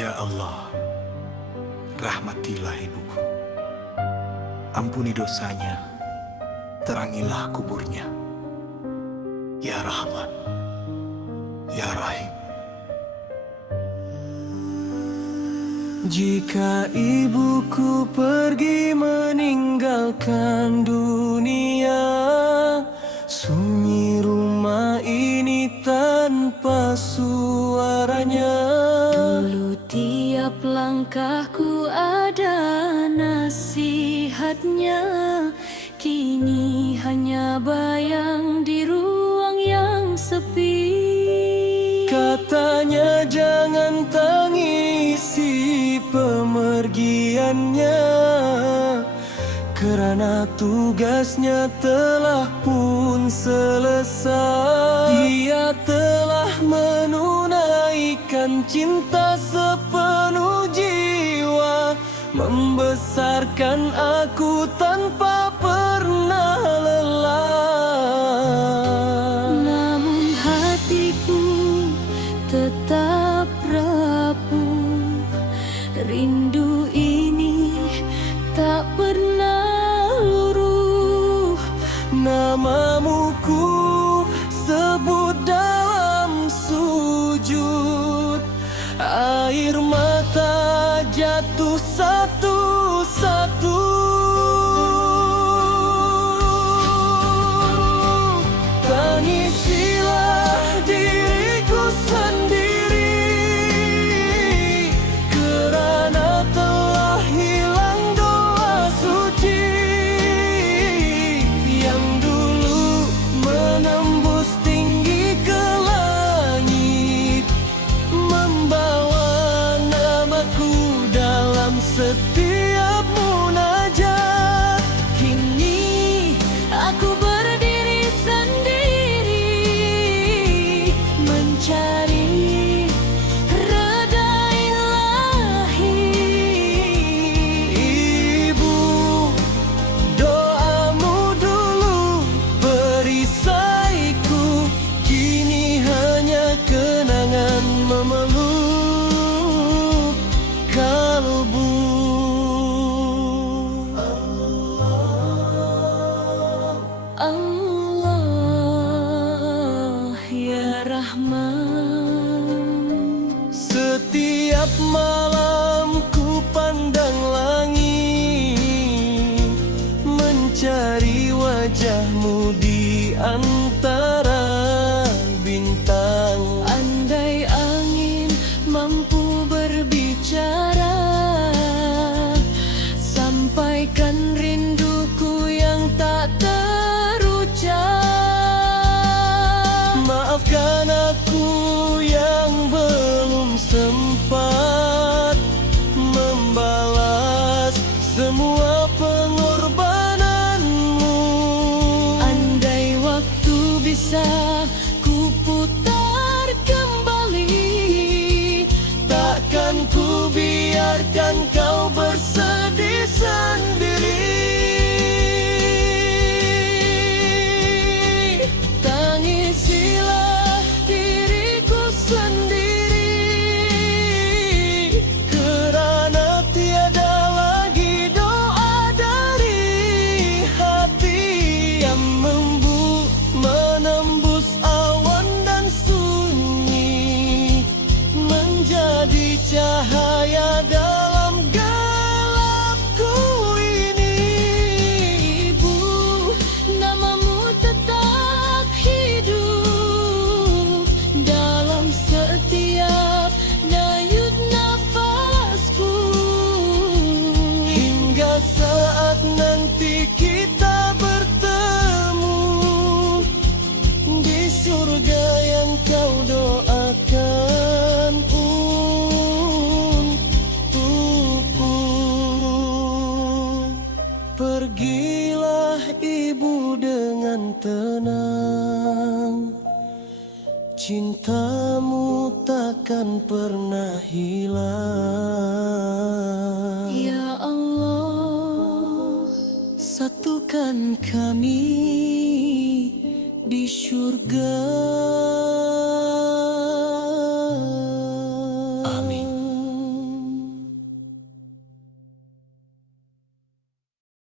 Ya Allah, rahmatilah ibuku. Ampuni dosanya, terangilah kuburnya. Ya Rahman, Ya Rahim. Jika ibuku pergi meninggalkan dunia, sunyi rumah ini tanpa suaranya. Dulu tiap langkahku ada nasihatnya, kini hanya bayang di ruang yang sepi. Katanya jangan tangisi pemergiannya, kerana tugasnya telah pun selesai. Dia telah menunaikan cinta sepenuh jiwa, membesarkan aku tanpa pernah lelah. Namun hatiku tetap rapuh, rindu ini tak pernah luruh. Namamu ku sebut dalam sujud, air mata jatuh satu-satu. Tangisilah diriku sendiri, kerana telah hilang doa suci yang dulu menembus tinggi ke langit, membawa namaku dalam setiap munajat. Kini aku berdiri sendiri, mencari reda ilahi. Ibu, doamu dulu perisaiku, kini hanya kenangan memeluk kalbu. Allah, Ya Rahman. Setiap malam ku pandang langit, mencari wajahmu di antara bintang. Andai angin mampu berbicara, sampaikan rinduku yang tak terucap. Maafkan aku yang belum sempat membalas semua pengorbananmu. Andai waktu bisa ku putar kembali, takkan ku biarkan kau bersedih sendiri. Tangisilah diriku sendiri, kerana tiada lagi doa dari hati yang menembus awan dan sunyi, menjadi cahaya dalam gelapku ini. Ibu, namamu tetap hidup dalam setiap dayut nafasku, hingga saat nanti kita bertemu di surga yang kau doakan untukku. Pergilah ibu dengan tenang, cintamu takkan pernah hilang. Ya Allah, Satukan kami di surga.